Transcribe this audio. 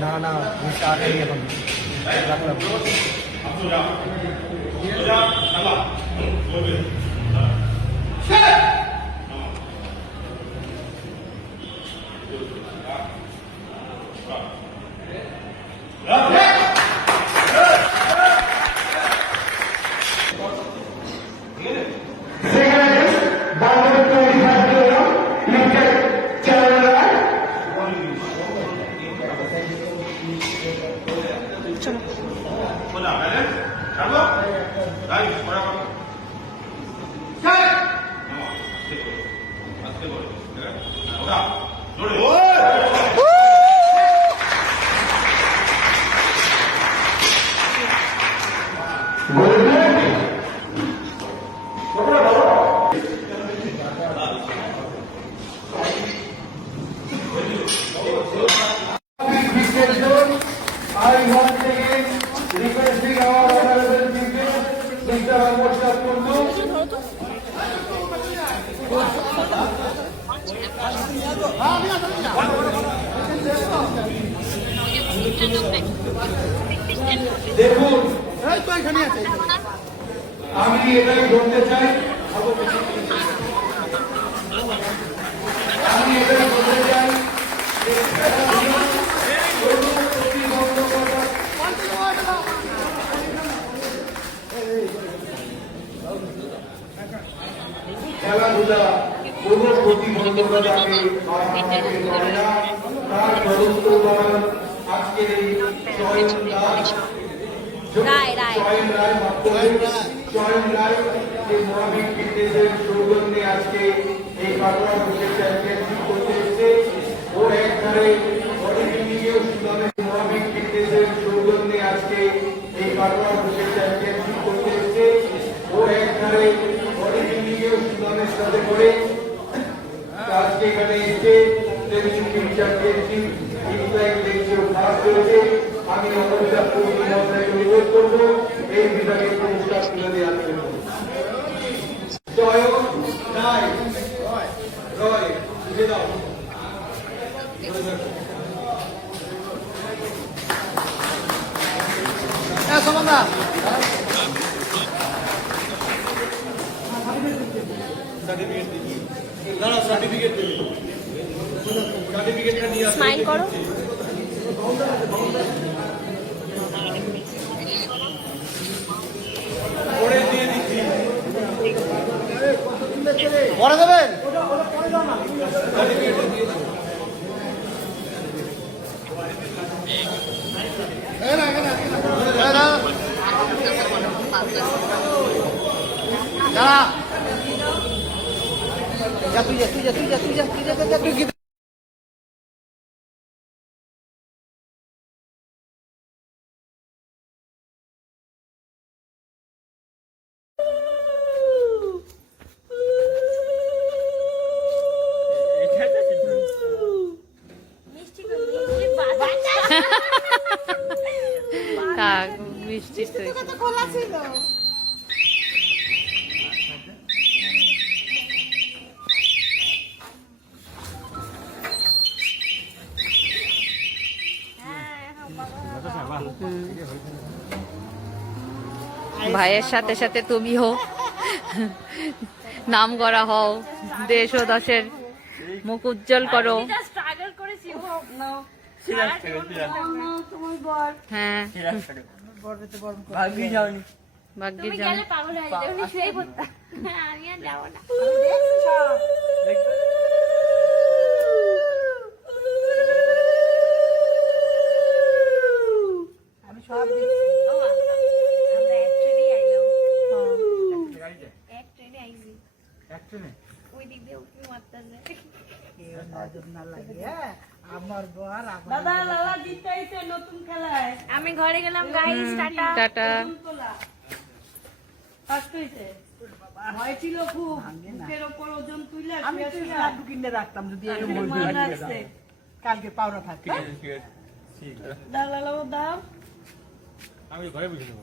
না না আমি চা খাই এখন রাখলাম। I once again requesting our honorable speaker, Mr. Amorshad Kundu. দেখুন আমি এটাই বলতে চাই, আমি এটাই বলতে চাই খেলাধুলা কোনো প্রতিবন্ধকতাকে করে না। তার সমস্ত উদাহরণ আজকের এই চয়ন রায় যে মোহাম্মদ ফিটনেসের সৌজন্যে আজকে এই কাটোয়া ক্রিকেট চ্যাম্পিয়নশিপ করতে এসেছে। ও একধারে বডি বিল্ডিংয়েও সুনামে মোহাম্মদ ফিটনেসের সৌজন্যে আজকে এই কাটোয়া ক্রিকেট চ্যাম্পিয়নশিপ করতে এসেছে। ও একধারে বডি বিল্ডিংয়েও সুনামের সাথে করে আজকে এখানে এসে চ্যাম্পিয়নশিপ ইনক্লাইন লেগেও ফার্স্ট হয়েছে। আমি অমরচাঁদ মহাশয়কে অনুরোধ করব এই বিভাগের পুরস্কার তুলে দেওয়ার জন্য। জয় রায় রয় বুঝে দাও। স্মাইল করো। পরে দেবেন তুই যা তুই যা তুই যা তুই যা তুই যা তুই যা। মিষ্টি ভাইয়ের সাথে সাথে তুমিও নাম করা হও, দেশ ও দেশের মুখ উজ্জ্বল করো। হ্যাঁ ভাগ্যি যাওনি, ভাগ্যি যাওনি। আমি সব আমি ঘরে গেলাম। Guys tata tata. রাখতাম যদি কালকে পাওনা থাকতো। আমি ঘরে বসে দেবো।